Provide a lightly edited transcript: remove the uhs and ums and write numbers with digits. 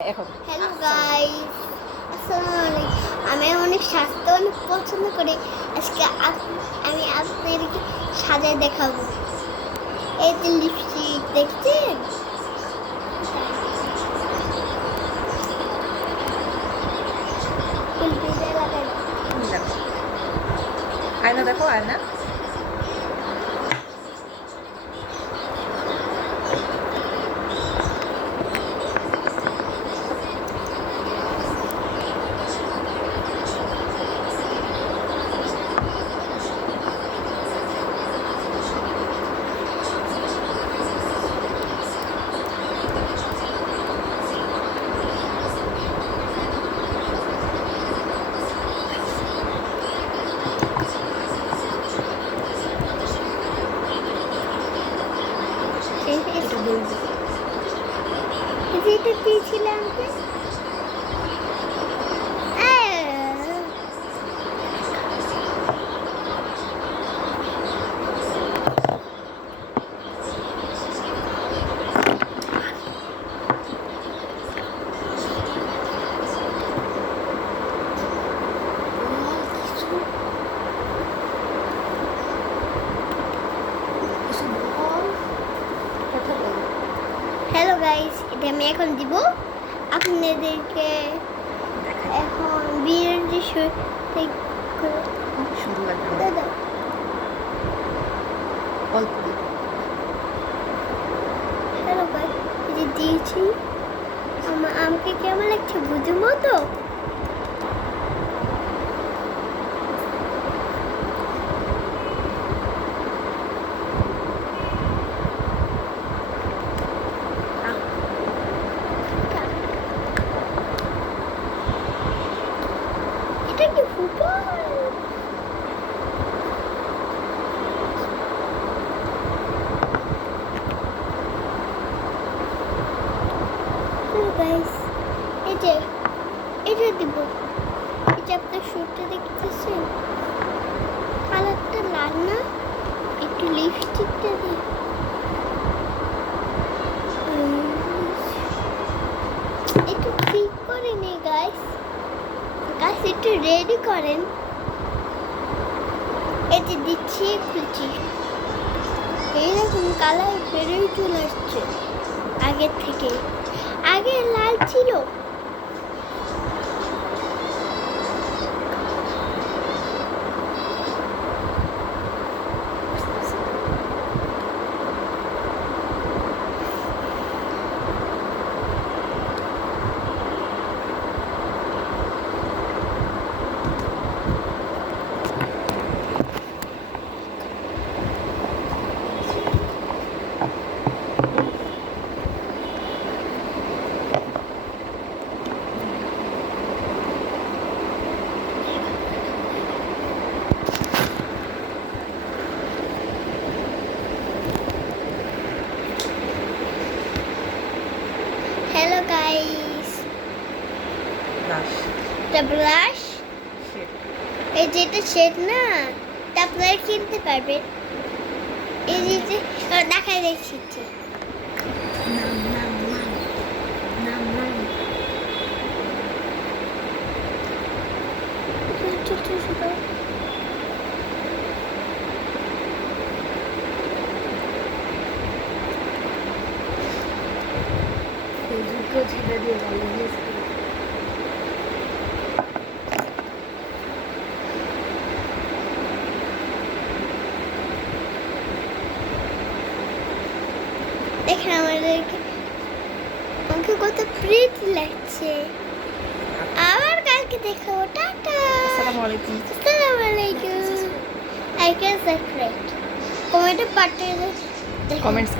Hello guys, আসসালামু আলাইকুম। আমি অনেক স্বাস্থ্য অনেক পছন্দ করি। আজকে আমি আপনাদেরকে সাজায় দেখাবো। এই যে লিপস্টিক দেখছেন, আয়না দেখো, আয়না যেটা দিয়েছিলাম হ্যালো গাইস, এটা আমি এখন দিব আপনাদেরকে। এখন বিয়ের যে সুন্দর লাগবে। দাদা অল্প হ্যালো গাইস, যে দিয়েছি আমাকে কেমন লাগছে বুঝবো তো? এটা কি ফুটবল? গাইস, এই যে এটা দিব। এই যে আপনার শুটটা দেখতেছেন, কালারটা লাল না? একটু লিপস্টিকটা দিই। একটু ঠিক করে নে গাইস, একটু রেডি করেন। এই যে দিচ্ছি, খুলছি। এইরকম কালার বেরোই চলে আসছে আগের থেকে। আগে লাল ছিল। হ্যালো গাইস, এটা ব্লাশ। এই যেটা শেড না, এটা আপনারা কিনতে পারবেন। এই যে দেখাই দেখছি। দেখেন আমাকে কত প্রিটি লাগছে। আবার কালকে দেখাবো। টাটা। আসসালামু আলাইকুম। আসসালামু আলাইকুম। I can separate. কমেন্টে পাঠিয়ে কমেন্টস